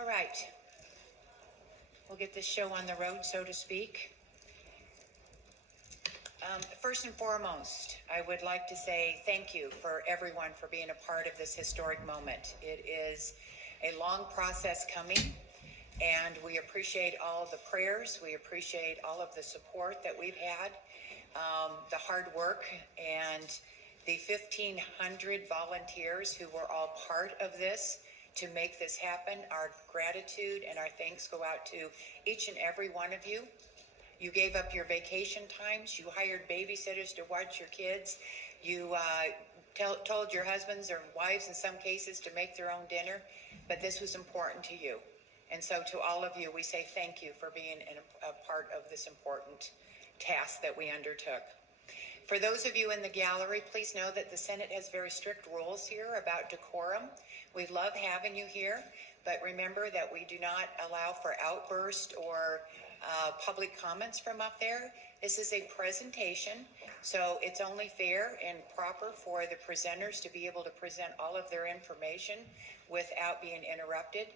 All right. We'll get this show on the road, so to speak. First and foremost, I would like to say thank you for everyone for being a part of this historic moment. It is a long process coming, and we appreciate all of the prayers. We appreciate all of the support that we've had, the hard work, and the 1,500 volunteers who were all part of this to make this happen. Our gratitude and our thanks go out to each and every one of you. You gave up your vacation times. You hired babysitters to watch your kids. You told your husbands or wives in some cases to make their own dinner, but this was important to you. And so to all of you, we say thank you for being a part of this important task that we undertook. For those of you in the gallery, please know that the Senate has very strict rules here about decorum. We love having you here, but remember that we do not allow for outbursts or public comments from up there. This is a presentation, so it's only fair and proper for the presenters to be able to present all of their information without being interrupted.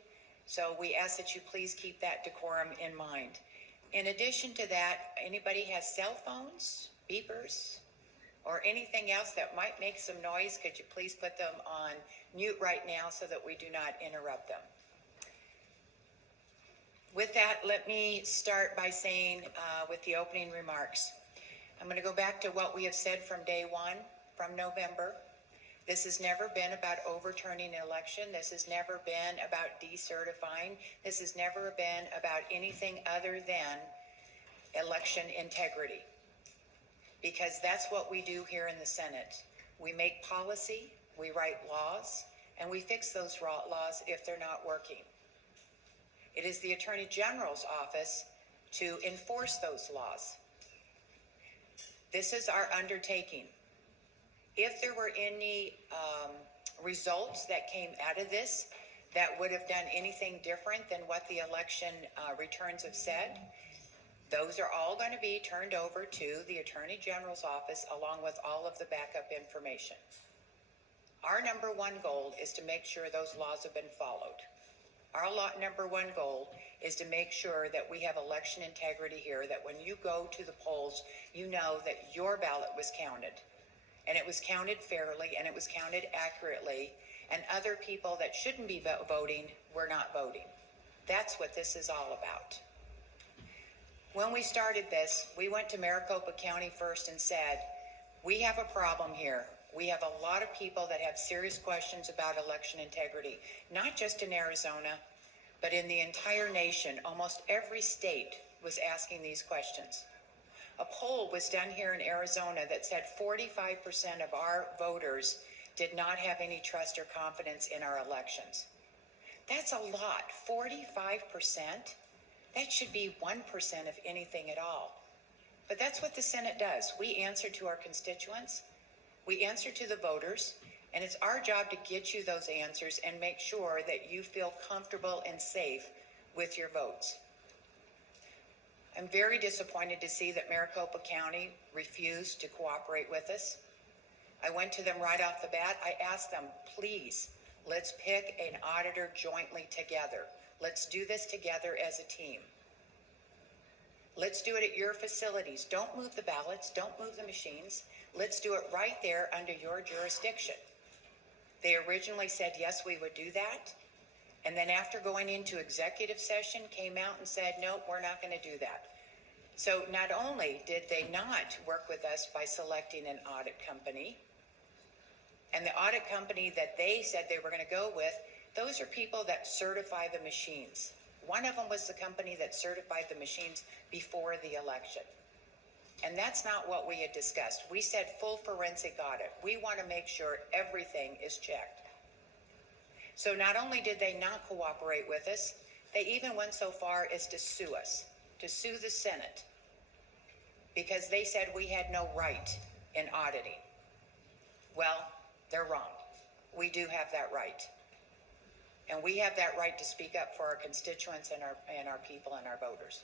So we ask that you please keep that decorum in mind. In addition to that, anybody has cell phones, beepers, or anything else that might make some noise, could you please put them on mute right now so that we do not interrupt them. With that, let me start by saying with the opening remarks, I'm going to go back to what we have said from day one, from November. This has never been about overturning an election. This has never been about decertifying. This has never been about anything other than election integrity. Because that's what we do here in the Senate. We make policy, we write laws, and we fix those laws if they're not working. It is the Attorney General's office to enforce those laws. This is our undertaking. If there were any results that came out of this that would have done anything different than what the election returns have said, those are all going to be turned over to the Attorney General's office along with all of the backup information. Our number one goal is to make sure those laws have been followed. Our number one goal is to make sure that we have election integrity here, that when you go to the polls, you know that your ballot was counted. And it was counted fairly, and it was counted accurately, and other people that shouldn't be voting were not voting. That's what this is all about. When we started this, we went to Maricopa County first and said, we have a problem here. We have a lot of people that have serious questions about election integrity, not just in Arizona, but in the entire nation. Almost every state was asking these questions. A poll was done here in Arizona that said 45% of our voters did not have any trust or confidence in our elections. That's a lot, 45%. That should be 1% of anything at all. But that's what the Senate does. We answer to our constituents. We answer to the voters, and it's our job to get you those answers and make sure that you feel comfortable and safe with your votes. I'm very disappointed to see that Maricopa County refused to cooperate with us. I went to them right off the bat. I asked them, please, let's pick an auditor jointly together. Let's do this together as a team. Let's do it at your facilities. Don't move the ballots. Don't move the machines. Let's do it right there under your jurisdiction. They originally said, yes, we would do that. And then after going into executive session, came out and said, no, we're not going to do that. So not only did they not work with us by selecting an audit company, and the audit company that they said they were going to go with, those are people that certify the machines. One of them was the company that certified the machines before the election. And that's not what we had discussed. We said full forensic audit. We want to make sure everything is checked. So not only did they not cooperate with us, they even went so far as to sue us, to sue the Senate, because they said we had no right in auditing. Well, they're wrong. We do have that right. And we have that right to speak up for our constituents and our people and our voters.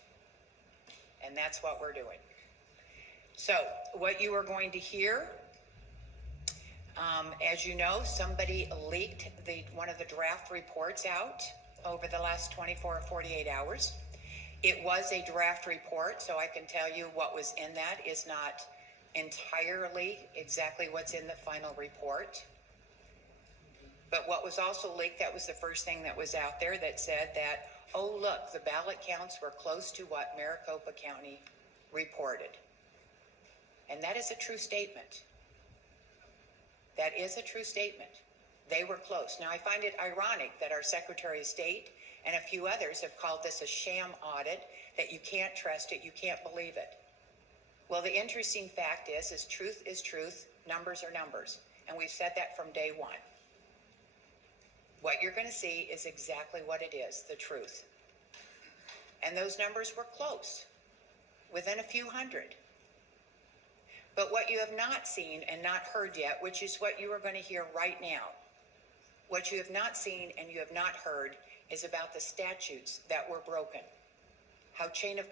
And that's what we're doing. So what you are going to hear, as you know, somebody leaked one of the draft reports out over the last 24 or 48 hours. It was a draft report, so I can tell you what was in that is not entirely exactly what's in the final report. But what was also leaked, that was the first thing that was out there that said that, oh, look, the ballot counts were close to what Maricopa County reported. And that is a true statement. That is a true statement. They were close. Now, I find it ironic that our Secretary of State and a few others have called this a sham audit, that you can't trust it, you can't believe it. Well, the interesting fact is truth, numbers are numbers. And we've said that from day one. What you're going to see is exactly what it is, the truth. And those numbers were close, within a few hundred. But what you have not seen and not heard yet, which is what you are going to hear right now, what you have not seen and you have not heard is about the statutes that were broken, how chain of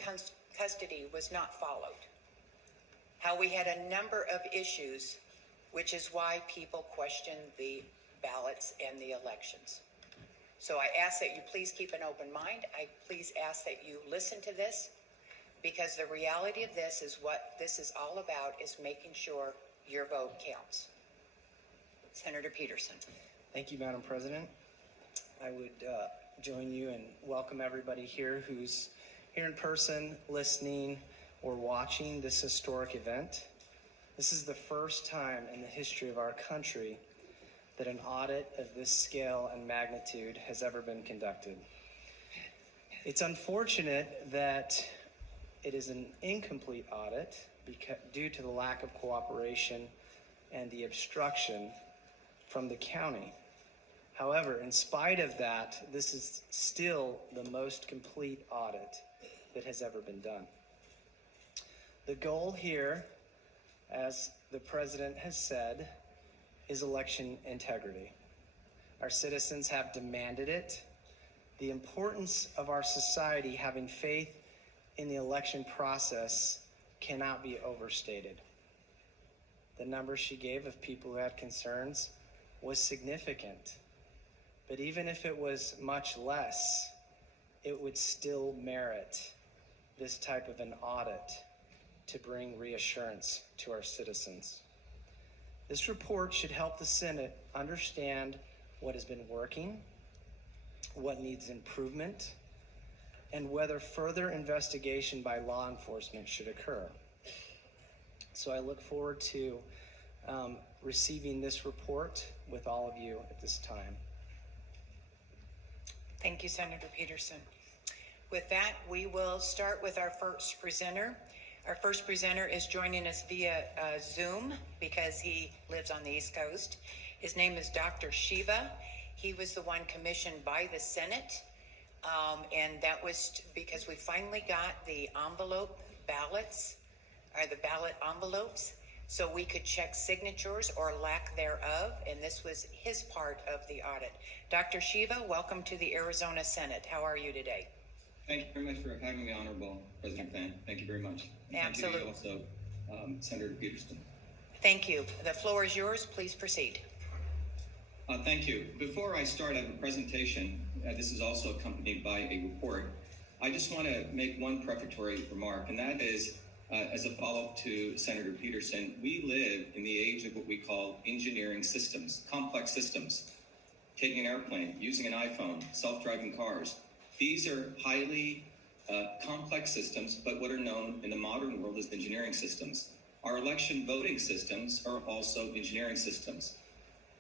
custody was not followed, how we had a number of issues, which is why people question the ballots and the elections. So I ask that you please keep an open mind. I please ask that you listen to this, because the reality of this is what this is all about, is making sure your vote counts. Senator Peterson. Thank you, Madam President. I would join you and welcome everybody here who's here in person, listening, or watching this historic event. This is the first time in the history of our country that an audit of this scale and magnitude has ever been conducted. It's unfortunate that it is an incomplete audit due to the lack of cooperation and the obstruction from the county. However, in spite of that, this is still the most complete audit that has ever been done. The goal here, as the President has said, is election integrity. Our citizens have demanded it. The importance of our society having faith in the election process cannot be overstated. The number she gave of people who had concerns was significant. But even if it was much less, it would still merit this type of an audit to bring reassurance to our citizens. This report should help the Senate understand what has been working, what needs improvement, and whether further investigation by law enforcement should occur. So I look forward to receiving this report with all of you at this time. Thank you, Senator Peterson. With that, we will start with our first presenter. Our first presenter is joining us via Zoom because he lives on the East Coast. His name is Dr. Shiva. He was the one commissioned by the Senate, and that was because we finally got the envelope ballots, or the ballot envelopes, so we could check signatures or lack thereof, and this was his part of the audit. Dr. Shiva, welcome to the Arizona Senate. How are you today? Thank you very much for having me, Honorable President Fan. Thank you very much. Absolutely. Thank you also, Senator Peterson. Thank you. The floor is yours. Please proceed. Thank you. Before I start, I have a presentation. This is also accompanied by a report. I just want to make one prefatory remark, and that is, as a follow-up to Senator Peterson, we live in the age of what we call engineering systems, complex systems. Taking an airplane, using an iPhone, self-driving cars. These are highly complex systems, but what are known in the modern world as engineering systems. Our election voting systems are also engineering systems.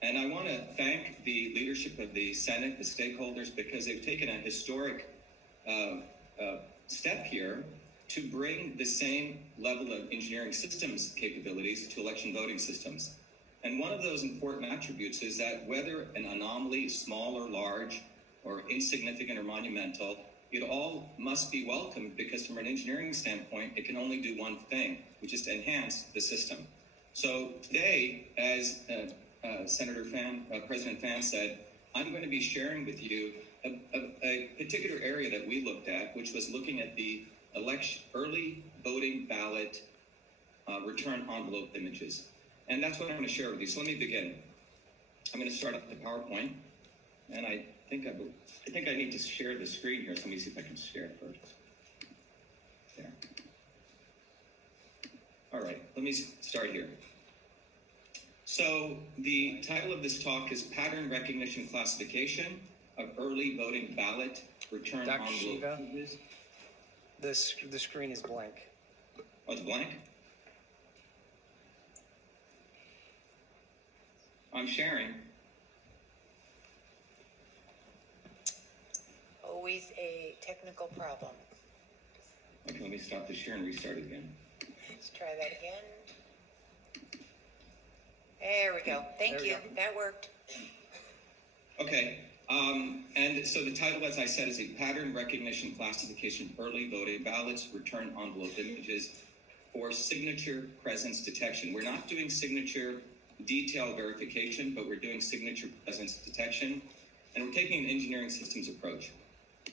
And I want to thank the leadership of the Senate, the stakeholders, because they've taken a historic step here to bring the same level of engineering systems capabilities to election voting systems. And one of those important attributes is that whether an anomaly is small or large, or insignificant or monumental, it all must be welcomed, because from an engineering standpoint, it can only do one thing, which is to enhance the system. So today, as President Fan said, I'm going to be sharing with you a particular area that we looked at, which was looking at the early voting ballot return envelope images. And that's what I'm going to share with you. So let me begin. I'm going to start up the PowerPoint, and I think I I think I need to share the screen here. So let me see if I can share it first. There. All right, let me start here. So the title of this talk is Pattern Recognition Classification of Early Voting Ballot Return Dr. Envelope. Shiva, the screen is blank. Oh, it's blank? I'm sharing. Always a technical problem. Okay, let me stop the share and restart again. Let's try that again. There we go. Thank There we you. go. That worked. Okay, and so the title, as I said, is a Pattern Recognition Classification Early Voting Ballots Return Envelope Images for Signature Presence Detection. We're not doing signature detail verification, but we're doing signature presence detection, and we're taking an engineering systems approach.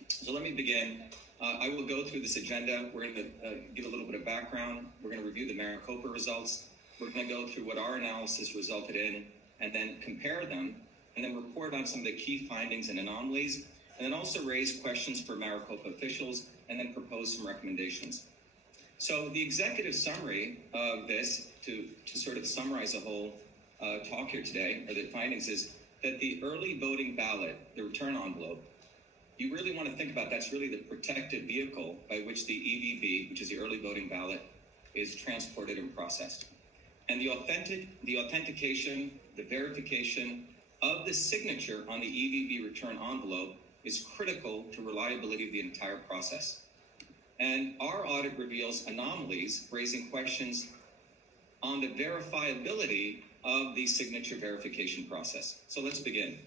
So let me begin. I will go through this agenda. We're going to give a little bit of background. We're going to review the Maricopa results. We're going to go through what our analysis resulted in, and then compare them, and then report on some of the key findings and anomalies, and then also raise questions for Maricopa officials, and then propose some recommendations. So the executive summary of this, to sort of summarize the whole talk here today, or the findings, is that the early voting ballot, the return envelope, you really want to think about that's really the protected vehicle by which the EVB, which is the early voting ballot, is transported and processed. And the authentication, the verification of the signature on the EVB return envelope is critical to reliability of the entire process. And our audit reveals anomalies, raising questions on the verifiability of the signature verification process. So let's begin.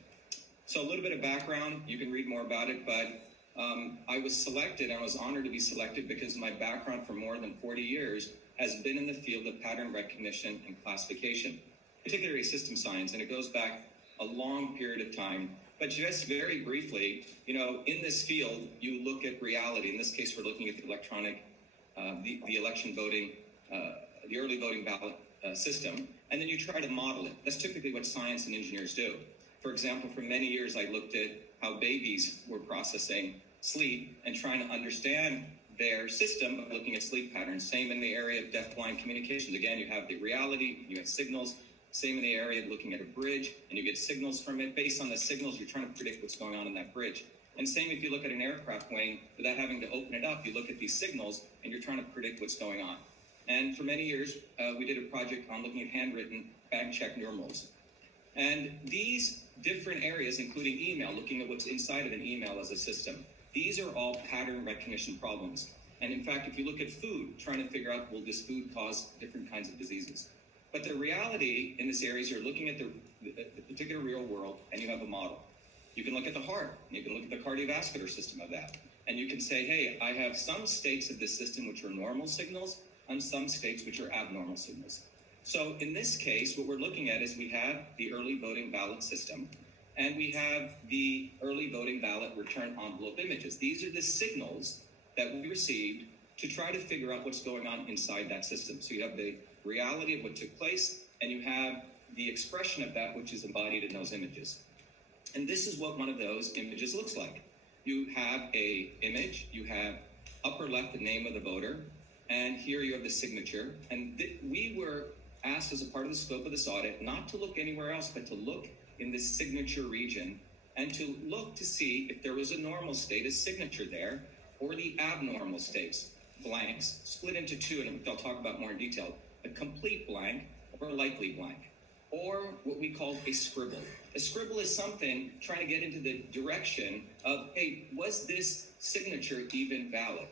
So a little bit of background, you can read more about it, but I was selected, I was honored to be selected because my background for more than 40 years has been in the field of pattern recognition and classification, particularly system science, and it goes back a long period of time. But just very briefly, you know, in this field, you look at reality. In this case, we're looking at the electronic, the election voting, the early voting ballot system, and then you try to model it. That's typically what science and engineers do. For example, for many years, I looked at how babies were processing sleep and trying to understand their system by looking at sleep patterns. Same in the area of deaf-blind communications. Again, you have the reality, you have signals. Same in the area of looking at a bridge, and you get signals from it. Based on the signals, you're trying to predict what's going on in that bridge. And same if you look at an aircraft wing, without having to open it up, you look at these signals, and you're trying to predict what's going on. And for many years, we did a project on looking at handwritten bank check numerals. And these different areas, including email, looking at what's inside of an email as a system, these are all pattern recognition problems. And in fact, if you look at food, trying to figure out, will this food cause different kinds of diseases? But the reality in this area is you're looking at the particular real world, and you have a model. You can look at the heart, you can look at the cardiovascular system of that, and you can say, hey, I have some states of this system which are normal signals, and some states which are abnormal signals. So in this case, what we're looking at is we have the early voting ballot system, and we have the early voting ballot return envelope images. These are the signals that we received to try to figure out what's going on inside that system. So you have the reality of what took place, and you have the expression of that which is embodied in those images. And this is what one of those images looks like. You have a image, you have upper left the name of the voter, and here you have the signature. And we were asked as a part of the scope of this audit not to look anywhere else, but to look in this signature region and to look to see if there was a normal state, a signature there, or the abnormal states, blanks, split into two, and I'll talk about more in detail, a complete blank or a likely blank, or what we call a scribble. A scribble is something trying to get into the direction of, hey, was this signature even valid?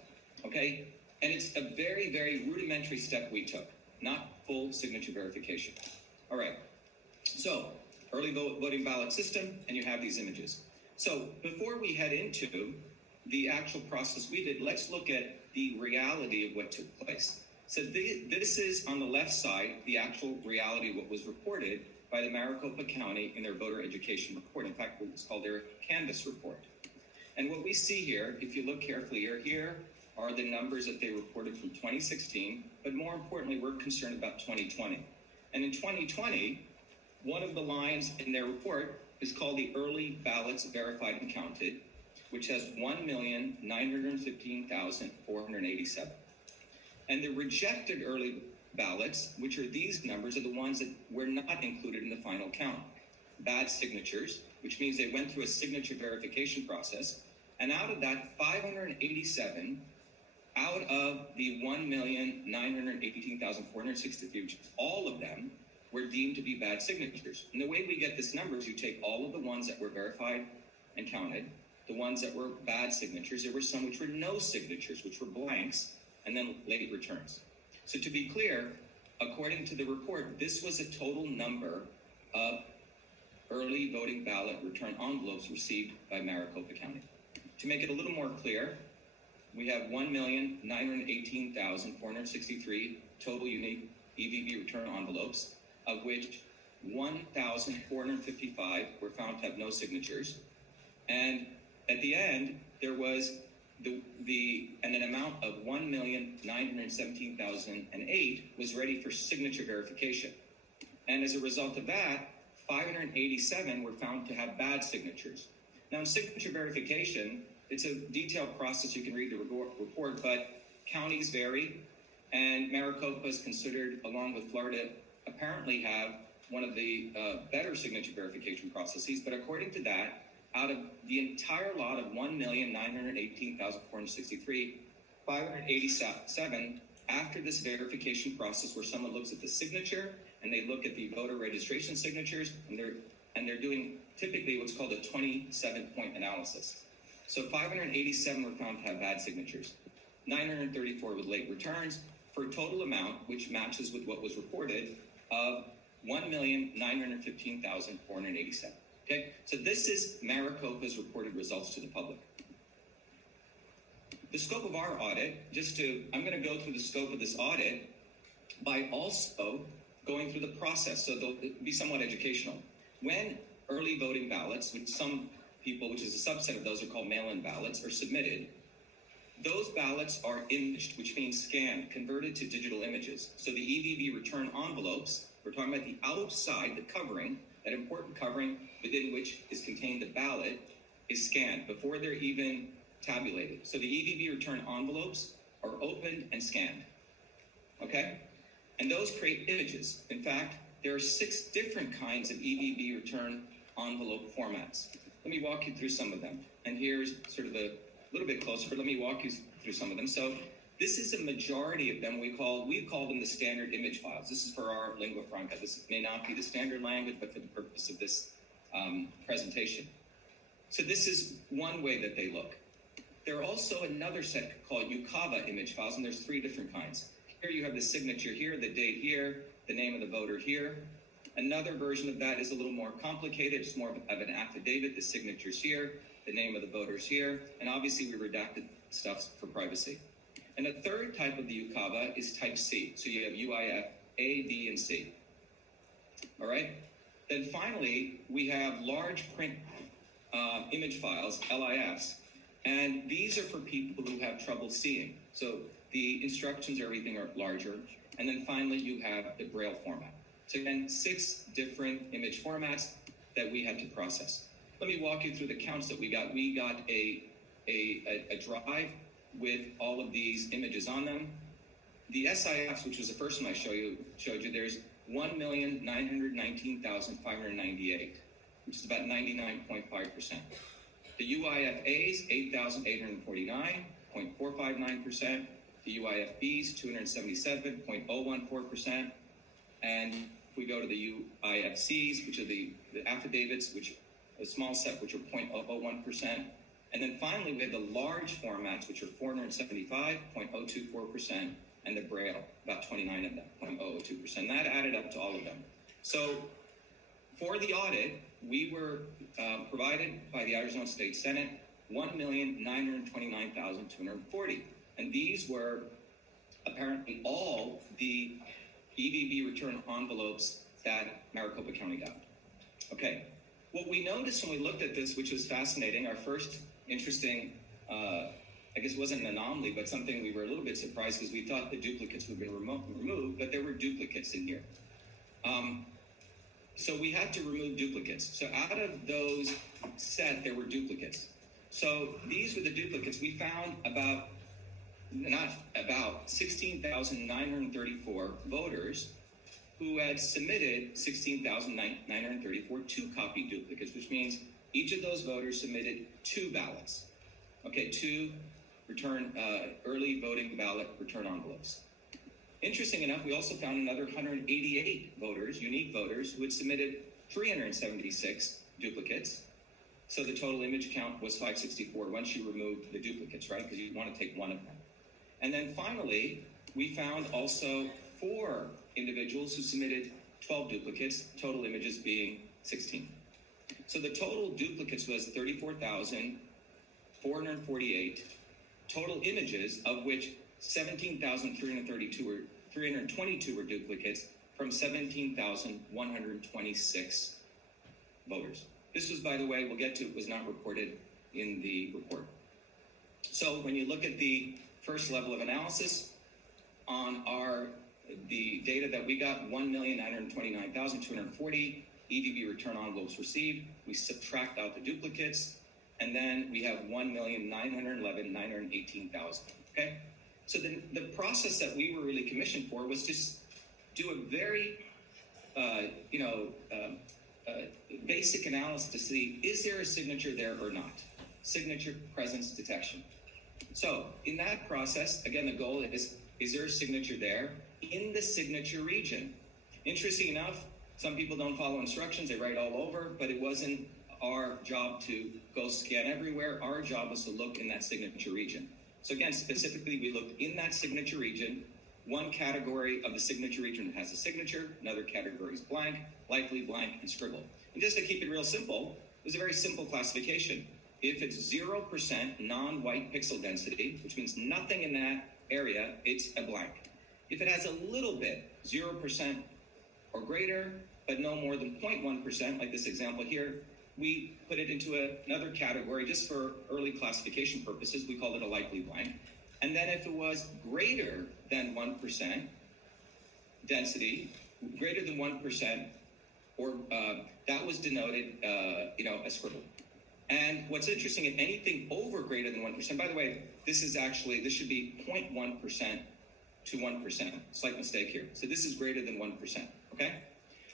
Okay? And it's a very, very rudimentary step we took, not full signature verification. All right. So, early voting ballot system, and you have these images. So, before we head into the actual process we did, let's look at the reality of what took place. So this is, on the left side, the actual reality of what was reported by the Maricopa County in their voter education report. In fact, it's called their Canvas report. And what we see here, if you look carefully, here are the numbers that they reported from 2016, but more importantly, we're concerned about 2020. And in 2020, one of the lines in their report is called the early ballots verified and counted. which has 1,915,487. And the rejected early ballots, which are these numbers, are the ones that were not included in the final count. Bad signatures, which means they went through a signature verification process. And out of that, 587 out of the 1,918,463, which all of them were deemed to be bad signatures. And the way we get this number is you take all of the ones that were verified and counted, the ones that were bad signatures. There were some which were no signatures, which were blanks, and then late returns. So to be clear, according to the report, this was a total number of early voting ballot return envelopes received by Maricopa County. To make it a little more clear, we have 1,918,463 total unique EVB return envelopes, of which 1,455 were found to have no signatures. And at the end, there was an amount of 1,917,008 was ready for signature verification. And as a result of that, 587 were found to have bad signatures. Now, in signature verification, it's a detailed process. You can read the report, but counties vary, and Maricopa is considered, along with Florida, apparently have one of the better signature verification processes. But according to that, out of the entire lot of 1,918,463, 587, after this verification process where someone looks at the signature and they look at the voter registration signatures, and they're doing typically what's called a 27-point analysis. So 587 were found to have bad signatures, 934 with late returns, for a total amount, which matches with what was reported, of 1,915,487. Okay, so this is Maricopa's reported results to the public. The scope of our audit, I'm going to go through the scope of this audit by also going through the process, so they'll be somewhat educational. When early voting ballots, which some people, which is a subset of those are called mail-in ballots, are submitted, those ballots are imaged, which means scanned, converted to digital images. So the EVB return envelopes, we're talking about the outside, the covering, that important covering within which is contained the ballot, is scanned before they're even tabulated. So the EVB return envelopes are opened and scanned, okay? And those create images. In fact, there are 6 different kinds of EVB return envelope formats. Let me walk you through some of them. And here's sort of a little bit closer, but let me walk you through some of them. So this is a majority of them. We call them the standard image files. This is for our lingua franca. This may not be the standard language, but for the purpose of this presentation. So this is one way that they look. There are also another set called UCAVA image files, and there's 3 different kinds. Here you have the signature here, the date here, the name of the voter here. Another version of that is a little more complicated. It's more of an affidavit. The signature's here, the name of the voter's here, and obviously we redacted stuff for privacy. And a third type of the UCAVA is type C. So you have UIF A, B, and C. All right? Then finally, we have large print image files, LIFs, and these are for people who have trouble seeing. So the instructions, everything are larger. And then finally, you have the Braille format. So again, 6 different image formats that we had to process. Let me walk you through the counts that we got. We got a drive with all of these images on them. The SIFs, which was the first one I showed you, there's 1,919,598, which is about 99.5%. The UIFAs, 8,849.459%. The UIFBs, 277.014%. And if we go to the UIFCs, which are the affidavits, which a small set, which are 0.001%. And then finally, we have the large formats, which are 475.024%, and the Braille, about 29 of them, 0.002%. And that added up to all of them. So for the audit, we were provided by the Arizona State Senate 1,929,240. And these were apparently all the EVB return envelopes that Maricopa County got. Okay, what we noticed when we looked at this, which was fascinating, our first interesting, I guess it wasn't an anomaly, but something we were a little bit surprised because we thought the duplicates would have been removed, but there were duplicates in here. So we had to remove duplicates. So out of those set, there were duplicates. So these were the duplicates. We found 16,934 voters who had submitted 16,934 two-copy duplicates, which means each of those voters submitted two ballots. Okay, two return early voting ballot return envelopes. Interesting enough, we also found another 188 voters, unique voters, who had submitted 376 duplicates. So the total image count was 564 once you remove the duplicates, right? Because you want to take one of them. And then finally, we found also 4 individuals who submitted 12 duplicates, total images being 16. So the total duplicates was 34,448, total images of which 322 were duplicates from 17,126 voters. This was, by the way, we'll get to, it was not reported in the report. So when you look at the first level of analysis on the data that we got, 1,929,240 EVB return envelopes received, we subtract out the duplicates, and then we have 1,918,000, okay? So the process that we were really commissioned for was to do a very, basic analysis to see, is there a signature there or not? Signature presence detection. So in that process, again, the goal is there a signature there in the signature region? Interesting enough, some people don't follow instructions, they write all over, but it wasn't our job to go scan everywhere. Our job was to look in that signature region. So again, specifically, we looked in that signature region. One category of the signature region has a signature, another category is blank, likely, blank, and scribble. And just to keep it real simple, it was a very simple classification. If it's 0% non-white pixel density, which means nothing in that area, it's a blank. If it has a little bit, 0% or greater, but no more than 0.1%, like this example here, we put it into another category just for early classification purposes. We called it a likely blank. And then if it was greater than 1% density, greater than 1%, or that was denoted, a scribble. And what's interesting, if anything over greater than 1%, by the way, this should be 0.1% to 1%. Slight mistake here. So this is greater than 1%, okay?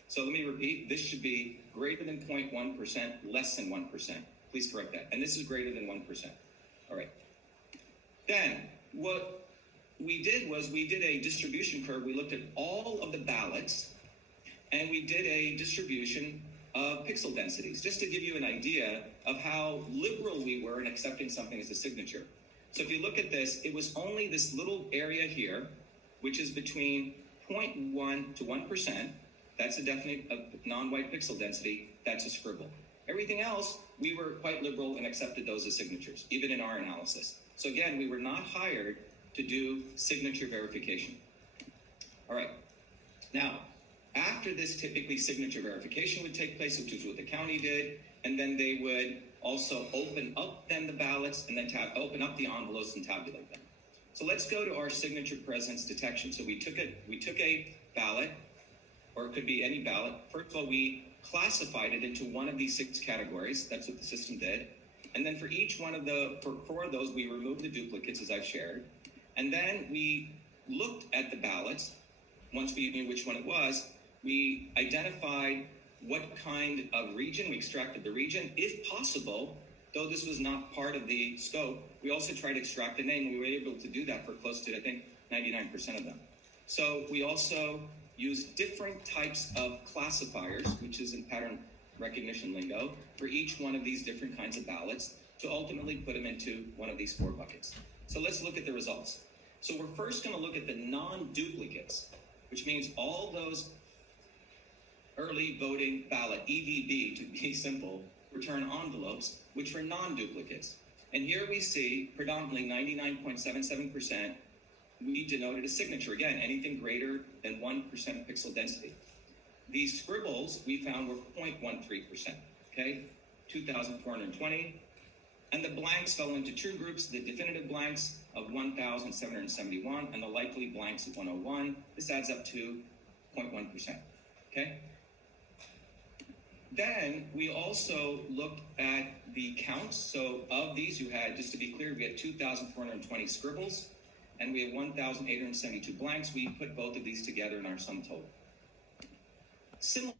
So let me repeat, this should be greater than 0.1%, less than 1%. Please correct that. And this is greater than 1%. All right. Then what we did was we did a distribution curve. We looked at all of the ballots and we did a distribution of pixel densities, just to give you an idea of how liberal we were in accepting something as a signature. So if you look at this, it was only this little area here, which is between 0.1 to 1%. That's a definite non-white pixel density. That's a scribble. Everything else, we were quite liberal and accepted those as signatures, even in our analysis. So again, we were not hired to do signature verification. All right. Now, after this, typically signature verification would take place, which is what the county did, and then they would also open up then the ballots and then open up the envelopes and tabulate them. So let's go to our signature presence detection. So we took a ballot, or it could be any ballot. First of all, we classified it into one of these 6 categories. That's what the system did. And then for each one of for 4 of those, we removed the duplicates, as I've shared. And then we looked at the ballots. Once we knew which one it was, we identified what kind of region, we extracted the region. If possible, though this was not part of the scope, we also tried to extract the name. We were able to do that for close to, I think, 99% of them. So we also used different types of classifiers, which is in pattern recognition lingo, for each one of these different kinds of ballots to ultimately put them into one of these 4 buckets. So let's look at the results. So we're first going to look at the non-duplicates, which means all those early voting ballot, EVB to be simple, return envelopes, which were non-duplicates. And here we see predominantly 99.77%, we denoted a signature. Again, anything greater than 1% pixel density. These scribbles we found were 0.13%, okay? 2,420. And the blanks fell into 2 groups, the definitive blanks of 1,771 and the likely blanks of 101. This adds up to 0.1%, okay? Then we also looked at the counts. So of these, you had, just to be clear, we had 2,420 scribbles, and we have 1,872 blanks. We put both of these together in our sum total. Similar